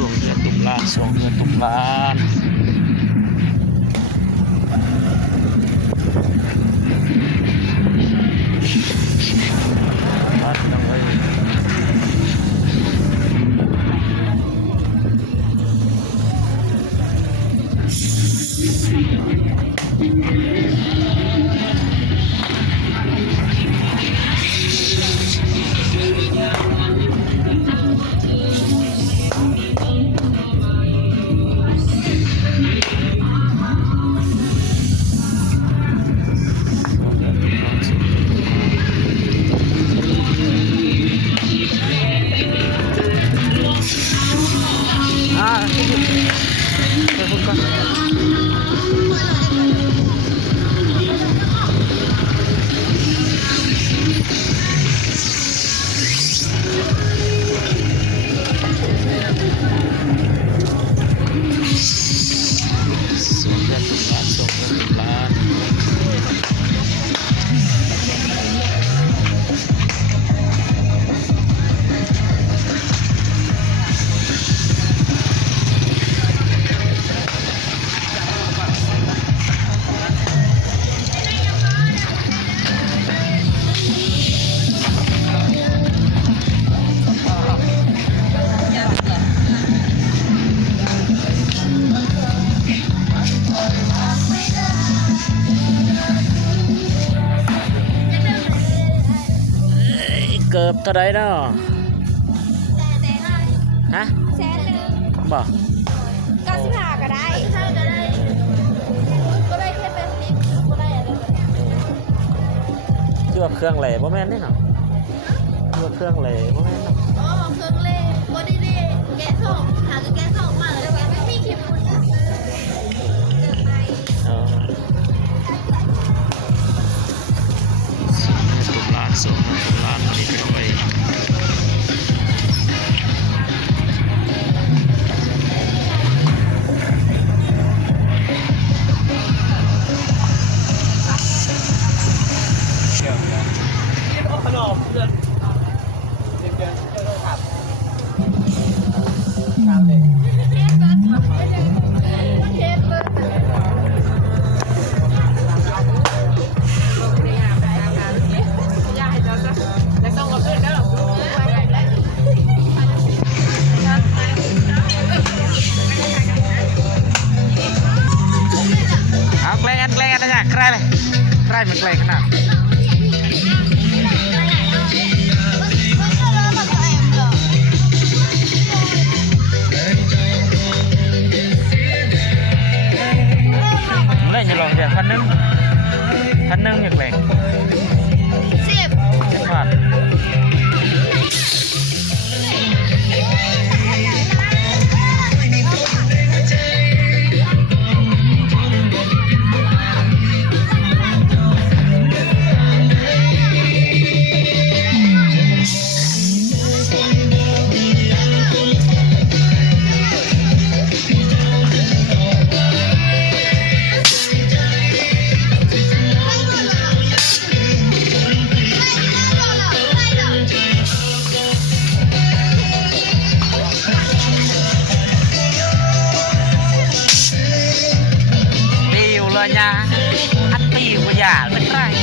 ส่งเงินตุ่มล้านส่งเงินตุ่มล้านบ้านน้องเอ้ยไปพูดก่อนส่งเงินตุ่มล้านส่งเงินตุ่มล้านเกือบเท่าไรเนาะฮะแสนหนึ่งบอก95ก็ได้ก็ได้แค่เป็นนิดก็ได้อะไรแบบเชื่อเครื่องเหล่บ่แม่นนี่เนาะเชื่อเครื่องเหล่บ่แม่นเนาะอ๋อเครื่องเล่บอดี้เล่แกะส่งหาแกะส่งมาแล้วแบบไม่มีคลิปคุณเดินไปตุ่มล้านส่งเงินตุ่มล้านมาดิเอาไปเอาแกล้งกันนะจ๊ะใครเลยใครมันแกล้งขนาดเล่นอยู่หรอกเดี๋ยวพันหนึ่งอย่างแรง10 บาทnha ăn tì của già bên này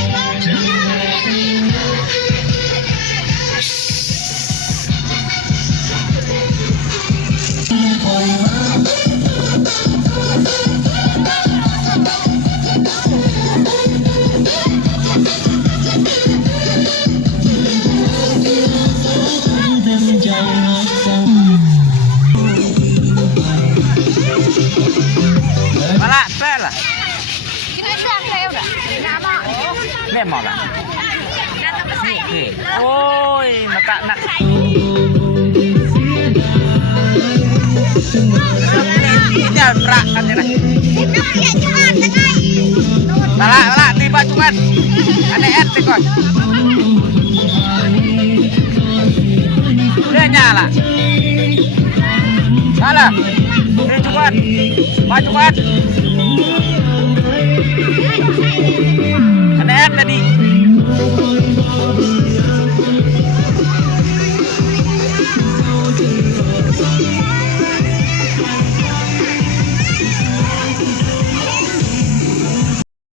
malah pelแม่หมอกอ่ะโอ้ยมากะหนักเดี๋ยวประกันยังไงมาละตีบอลจุกันอันนี้แอดไปก่อนเรื่องยาล่ะมาละตีจุกันมาจุกันอันนี้แอดเลยดิ